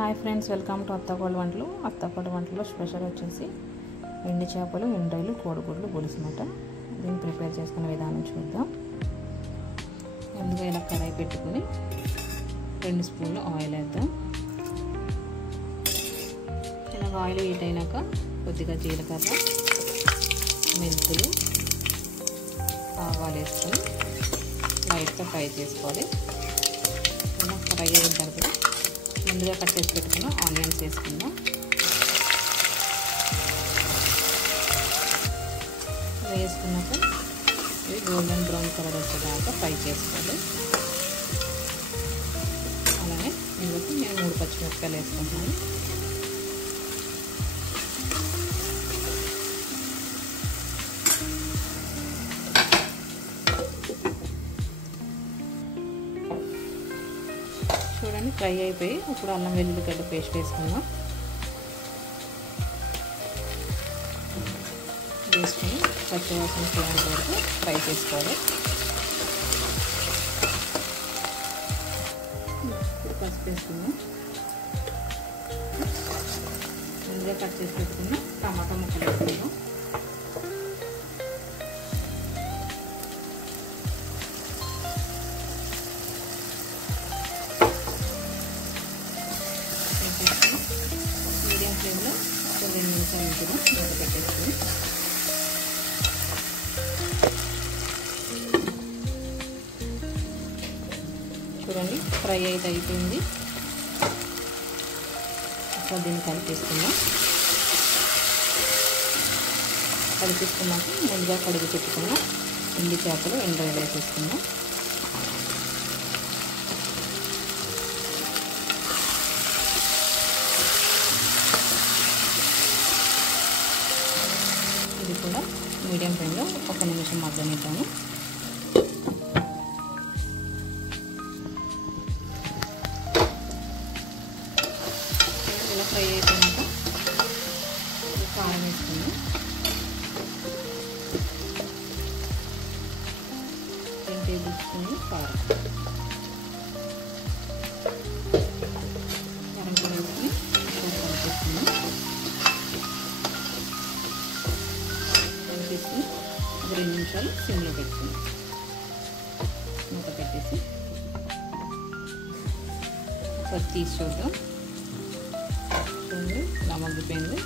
Hi friends, welcome to అత్తకోడ వంటలు. అత్తకోడ వంటలో special వచ్చేసి ఎండు చేపలు, ఎండ్రాయిలు, కోడిగుడ్లు పులుసుమాట. దీన్ని ప్రిపేర్ చేసుకునే విధానం చూద్దాం. ముందుగా ఇలా కడాయి పెట్టుకుని 2 స్పూన్లు ఆయిల్ వేద్దాం. ఇలా ఆయిల్ హీట్ అయినాక కొద్దిగా జీలకర్ర, మెంతులు, ఆవాలు వేసుకొని లైట్గా ఫ్రై చేసుకోవాలి. ఇలా ఫ్రై అయిన తర్వాత ముందుగా కట్ చేసి పెట్టుకున్న ఆనియన్స్ వేసుకుందాం. వేసుకున్నాక ఇవి గోల్డెన్ బ్రౌన్ కలర్ వచ్చేదాకా ఫ్రై చేసుకోవాలి. అలానే ఇందులోకి నేను 3 పచ్చిమిరపకాయలు వేసుకుంటున్నాను. చూడండి, ఫ్రై అయిపోయి ఇప్పుడు అల్లం వెల్లుల్లిగడ్డ పేస్ట్ వేసుకుందాం. వేసుకొని పచ్చివాసన పోయేంత వరకు ఫ్రై చేసుకోవాలి. ఇప్పుడు పసుపు వేసుకుందాం. ముందుగా కట్ చేసి పెట్టుకున్న టమాటా ముక్కలు వేసుకుందాం. మీడియం ఫ్లేమ్లో ఒక 2 నిమిషాలు ఉంచుదాం. మూత పెట్టేసుకుని చూడండి, ఫ్రై అయితే అయిపోయింది. అసలు దీన్ని కలిపేసుకుందాం. కలిపేసుకున్నాక ముందుగా కడిగి పెట్టుకున్న ఎండు చేపలు, ఎండ్రాయిలు వేసేసుకుందాం. ఇది కూడా మీడియం ఫ్లేమ్లో 1 నిమిషం మగ్గనిద్దాము. ఇలా ఫ్రై అయిపోయినాక కారం వేసుకుందాం. 10 టేబుల్ స్పూన్లు కారం కూడా వేసుకుని కలిపేసుకుందాం. కలిపేసుకుని ఒక 2 నిమిషాలు సిమ్లో పెట్టుకుందాం. మూత పెట్టేసి ఒకసారి తీసి చూద్దాం. చూడండి, ఇలా మగ్గిపోయింది.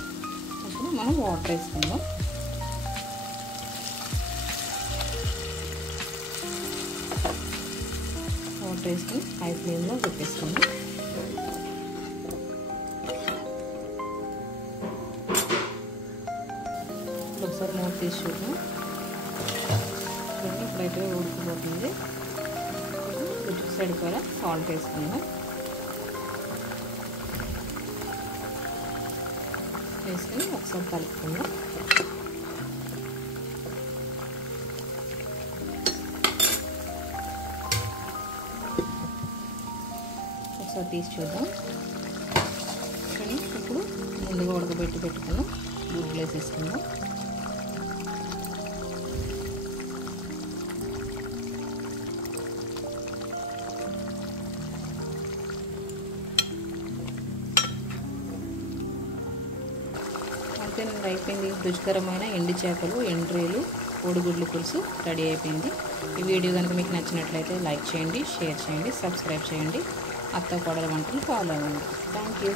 అప్పుడు మనం వాటర్ వేసుకుందాం. వాటర్ వేసుకుని హై ఫ్లేమ్లో పెట్టేసుకుందాం. ఒకసారి మూత తీసి చూద్దాం. చూడండి, ఇప్పుడైతే ఉడికిపోతుంది. రుచికి సరిపోయేలా సాల్ట్ వేసుకుందాం. వేసుకొని ఒకసారి కలుపుకుందాం. ఒకసారి తీసి చూద్దాం. కానీ ఇప్పుడు ముందుగా ఉడకబెట్టి పెట్టుకున్నాం గుడ్లు వేసేసుకుందాం. అంతేనండి, అయిపోయింది. రుచికరమైన ఎండు చేపలు, ఎండ్రాయిలు, కోడిగుడ్లు పులుసు రెడీ అయిపోయింది. ఈ వీడియో కనుక మీకు నచ్చినట్లయితే లైక్ చేయండి, షేర్ చేయండి, సబ్స్క్రైబ్ చేయండి. అత్తకోడల వంటలు ఫాలో అవ్వండి. Thank you.